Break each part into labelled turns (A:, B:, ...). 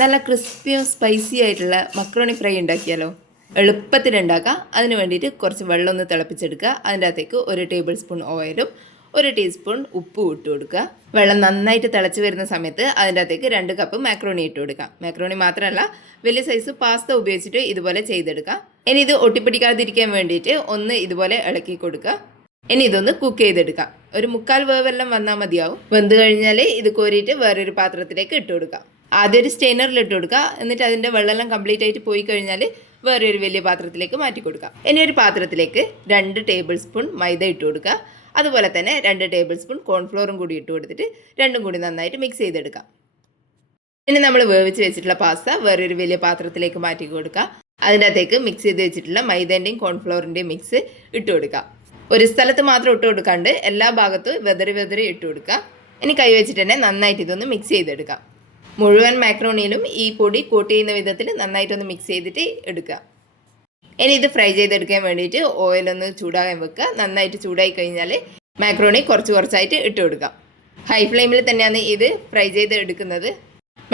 A: നല്ല ക്രിസ്പിയും സ്പൈസി ആയിട്ടുള്ള മക്രോണി ഫ്രൈ ഉണ്ടാക്കിയാലോ? എളുപ്പത്തിൽ ഉണ്ടാക്കാം. അതിന് വേണ്ടിയിട്ട് കുറച്ച് വെള്ളം ഒന്ന് തിളപ്പിച്ചെടുക്കുക. അതിന്റെ അകത്തേക്ക് ഒരു ടേബിൾ സ്പൂൺ ഓയിലും ഒരു ടീസ്പൂൺ ഉപ്പും ഇട്ട് കൊടുക്കുക. വെള്ളം നന്നായിട്ട് തിളച്ച് വരുന്ന സമയത്ത് അതിന്റെ അകത്തേക്ക് രണ്ട് കപ്പ് മാക്രോണി ഇട്ട് കൊടുക്കാം മാക്രോണി മാത്രമല്ല വലിയ സൈസ് പാസ്ത ഉപയോഗിച്ചിട്ട് ഇതുപോലെ ചെയ്തെടുക്കാം ഇനി ഇത് ഒട്ടിപ്പിടിക്കാതിരിക്കാൻ വേണ്ടിയിട്ട് ഒന്ന് ഇതുപോലെ ഇളക്കി കൊടുക്കുക. ഇനി ഇതൊന്ന് കുക്ക് ചെയ്തെടുക്കാം ഒരു മുക്കാൽ വേവെല്ലാം വന്നാൽ മതിയാവും. വെന്ത് കഴിഞ്ഞാൽ ഇത് കോരിയിട്ട് വേറൊരു പാത്രത്തിലേക്ക് ഇട്ട് കൊടുക്കാം ആദ്യം ഒരു സ്റ്റെയിനറിൽ ഇട്ട് കൊടുക്കുക. എന്നിട്ട് അതിന്റെ വെള്ളമെല്ലാം കംപ്ലീറ്റ് ആയിട്ട് പോയി കഴിഞ്ഞാൽ വേറെ ഒരു വലിയ പാത്രത്തിലേക്ക് മാറ്റി കൊടുക്കുക. ഇനി ഒരു പാത്രത്തിലേക്ക് രണ്ട് ടേബിൾ സ്പൂൺ മൈദ ഇട്ട് കൊടുക്കുക. അതുപോലെ തന്നെ രണ്ട് ടേബിൾ സ്പൂൺ കോൺഫ്ലോറും കൂടി ഇട്ട് കൊടുത്തിട്ട് രണ്ടും കൂടി നന്നായിട്ട് മിക്സ് ചെയ്തെടുക്കാം ഇനി നമ്മൾ വേവിച്ച് വെച്ചിട്ടുള്ള പാസ്ത വേറൊരു വലിയ പാത്രത്തിലേക്ക് മാറ്റി കൊടുക്കുക. അതിന്റെ അകത്തേക്ക് മിക്സ് ചെയ്ത് വെച്ചിട്ടുള്ള മൈദേന്റെയും കോൺഫ്ലോറിന്റെയും മിക്സ് ഇട്ട് കൊടുക്കുക. ഒരു സ്ഥലത്ത് മാത്രം ഇട്ട് കൊടുക്കാണ്ട് എല്ലാ ഭാഗത്തും വെതറി വെതറി ഇട്ട് കൊടുക്കുക. ഇനി കൈ വെച്ചിട്ട് തന്നെ നന്നായിട്ട് ഇതൊന്ന് മിക്സ് ചെയ്തെടുക്കാം മുഴുവൻ മാക്രോണിയിലും ഈ പൊടി കോട്ട് ചെയ്യുന്ന വിധത്തിൽ നന്നായിട്ടൊന്ന് മിക്സ് ചെയ്തിട്ട് എടുക്കുക ഇനി ഇത് ഫ്രൈ ചെയ്തെടുക്കാൻ വേണ്ടിയിട്ട് ഓയിലൊന്ന് ചൂടാകാൻ വെക്കുക നന്നായിട്ട് ചൂടായി കഴിഞ്ഞാൽ മാക്രോണി കുറച്ച് കുറച്ചായിട്ട് ഇട്ട് കൊടുക്കാം. ഹൈ ഫ്ലെയിമിൽ തന്നെയാണ് ഇത് ഫ്രൈ ചെയ്ത് എടുക്കുന്നത്.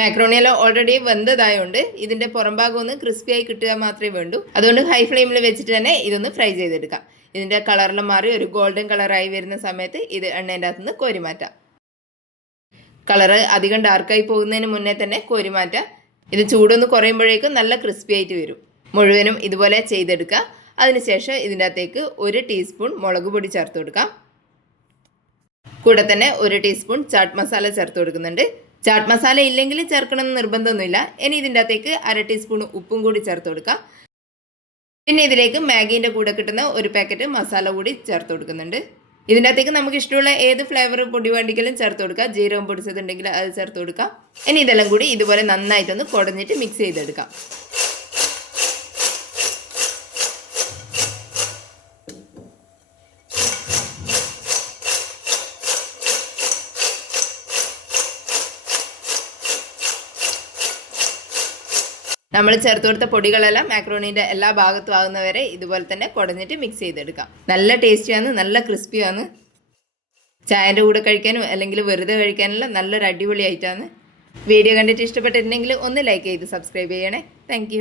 A: മാക്രോണിയെല്ലാം ഓൾറെഡി വെന്തതായതുകൊണ്ട് ഇതിന്റെ പുറം ഭാഗം ഒന്ന് ക്രിസ്പി ആയി കിട്ടുക മാത്രമേ വേണ്ടൂ. അതുകൊണ്ട് ഹൈ ഫ്ലെയിമിൽ വെച്ചിട്ട് തന്നെ ഇതൊന്ന് ഫ്രൈ ചെയ്തെടുക്കാം. ഇതിന്റെ കളറെല്ലാം മാറി ഒരു ഗോൾഡൻ കളറായി വരുന്ന സമയത്ത് ഇത് എണ്ണേന്റെ അകത്തുനിന്ന് കോരി മാറ്റാം. കളറ് അധികം ഡാർക്കായി പോകുന്നതിന് മുന്നേ തന്നെ കോരി മാറ്റാം ഇത് ചൂടൊന്ന് കുറയുമ്പോഴേക്കും നല്ല ക്രിസ്പി ആയിട്ട് വരും. മുഴുവനും ഇതുപോലെ ചെയ്തെടുക്കുക. അതിനുശേഷം ഇതിന്റെ അകത്തേക്ക് ഒരു ടീസ്പൂൺ മുളക് പൊടി ചേർത്ത് കൊടുക്കാം. കൂടെ തന്നെ ഒരു ടീസ്പൂൺ ചാട്ട് മസാല ചേർത്ത് കൊടുക്കുന്നുണ്ട്. ചാട്ട് മസാല ഇല്ലെങ്കിൽ ചേർക്കണമെന്ന് നിർബന്ധമൊന്നുമില്ല. ഇനി ഇതിന്റെ അകത്തേക്ക് അര ടീസ്പൂൺ ഉപ്പും കൂടി ചേർത്ത് കൊടുക്കാം. പിന്നെ ഇതിലേക്ക് മാഗീന്റെ കൂടെ കിട്ടുന്ന ഒരു പാക്കറ്റ് മസാല കൂടി ചേർത്ത് കൊടുക്കുന്നുണ്ട്. ഇതിന്റെ അകത്തേക്ക് നമുക്ക് ഇഷ്ടമുള്ള ഏത് ഫ്ലേവർ പൊടി വേണ്ടിക്കലും ചേർത്ത് കൊടുക്കുക ജീരകം പൊടിച്ചതുണ്ടെങ്കിൽ അത് ചേർത്ത് കൊടുക്കാം. ഇനി ഇതെല്ലാം കൂടി ഇതുപോലെ നന്നായിട്ടൊന്ന് കുടഞ്ഞിട്ട് മിക്സ് ചെയ്തെടുക്കാം. നമ്മൾ ചേർത്ത് കൊടുത്ത പൊടികളെല്ലാം മാക്രോണീന്റെ എല്ലാ ഭാഗത്തും ആകുന്നവരെ ഇതുപോലെ തന്നെ കുടഞ്ഞിട്ട് മിക്സ് ചെയ്തെടുക്കാം. നല്ല ടേസ്റ്റിയാണ് നല്ല ക്രിസ്പിയാണ് ചായന്റെ കൂടെ കഴിക്കാനും അല്ലെങ്കിൽ വെറുതെ കഴിക്കാനുള്ള നല്ലൊരു അടിപൊളി ഐറ്റമാണ് വീഡിയോ കണ്ടിട്ട് ഇഷ്ടപ്പെട്ടിട്ടുണ്ടെങ്കിൽ ഒന്ന് ലൈക്ക് ചെയ്ത് സബ്സ്ക്രൈബ് ചെയ്യണേ. താങ്ക്